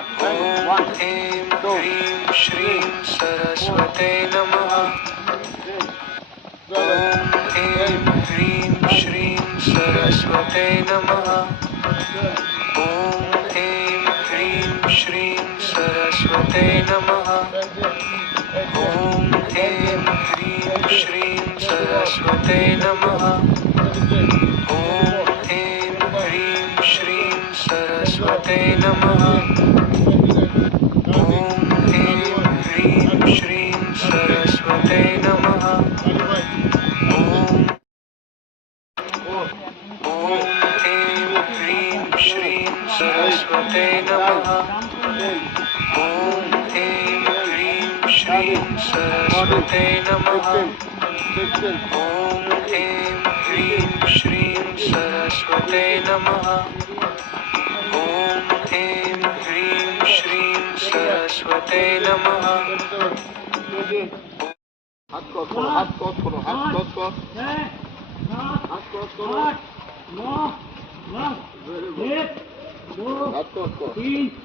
ॐ ऐं ह्रीं श्रीं सरस्वते नमः। ॐ ऐं ह्रीं श्रीं सरस्वते नमः। ॐ ऐं ह्रीं श्रीं सरस्वते नमः। ॐ ऐं ह्रीं श्रीं सरस्वते नमः। ॐ ऐं ह्रीं श्रीं सरस्वते नमः। ॐ ऐं ह्रीं श्रीं सरस्वते नमः। ॐ ऐं ह्रीं श्रीं सरस्वते नमः। ॐ ऐं ह्रीं श्रीं सरस्वते नमः। ॐ ऐं ह्रीं श्रीं सरस्वते नमः। ॐ ऐं ह्रीं श्रीं सरस्वते नमः। हाथ करो, हाथ क्रॉस करो, हाथ क्रॉस करो, हाथ क्रॉस करो, हाथ क्रॉस करो,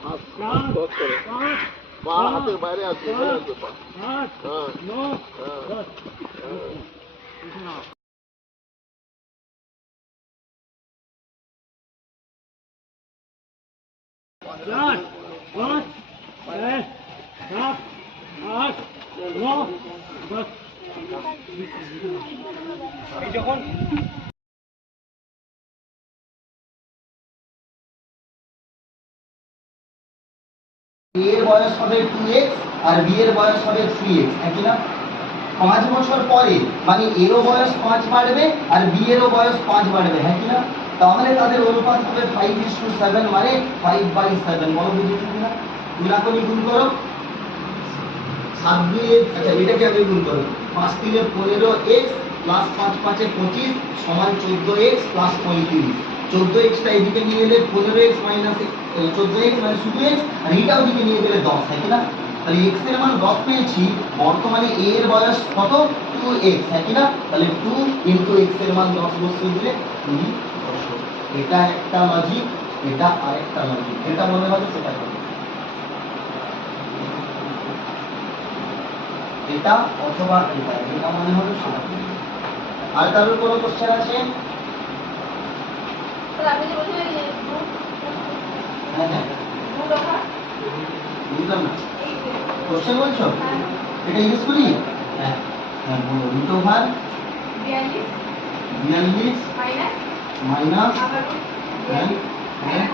हाथ क्रॉस करो, बाहर हाथের বাইরে আসবে, হ্যাঁ चार पाँच छः सात आठ नौ दस যখন A এর বয়স হবে 2x আর B এর বয়স হবে 3x, একই না? 5 বছর পরে মানে এর বয়স 5 বাড়বে আর B এর বয়স 5 বাড়বে, হ্যাঁ কি না? তাহলে তাদের অনুপাত হবে 5:7 মানে 5/7। বলো বুঝেছো কিনা? গুণাকরি গুণ করো, 7 2 আচ্ছা এটাকে আগে গুণ করো। 5 3 15x প্লাস 5 5 25 সমান 14x প্লাস 35। 14x টা এদিকে নিয়ে এলে 15x মাইনাস 14x মানে শুধু x, আর এটাও দিকে নিয়ে গেলে 10, তাই কি না? তাহলে x এর মান 10 পেয়েছি। বর্তমানে a এর বয়স কত? 2x, তাই কি না? তাহলে 2 x এর মান 10 বসিয়ে দিলে 2 এটা একটা লজিক, এটা আরেকটা লজিক। এটা মনে হবে সেটা করবে, এটা অথবা এটা, এটা মনে হবে সেটা করবে। আর কারোর কোনো কোশ্চেন আছে? হ্যাঁ হ্যাঁ বুঝলাম না, কোশ্চেন বলছো? এটা ইউজ করি? হ্যাঁ হ্যাঁ বলো। রুট ওভার 42 মাইনাস হ্যাঁ হ্যাঁ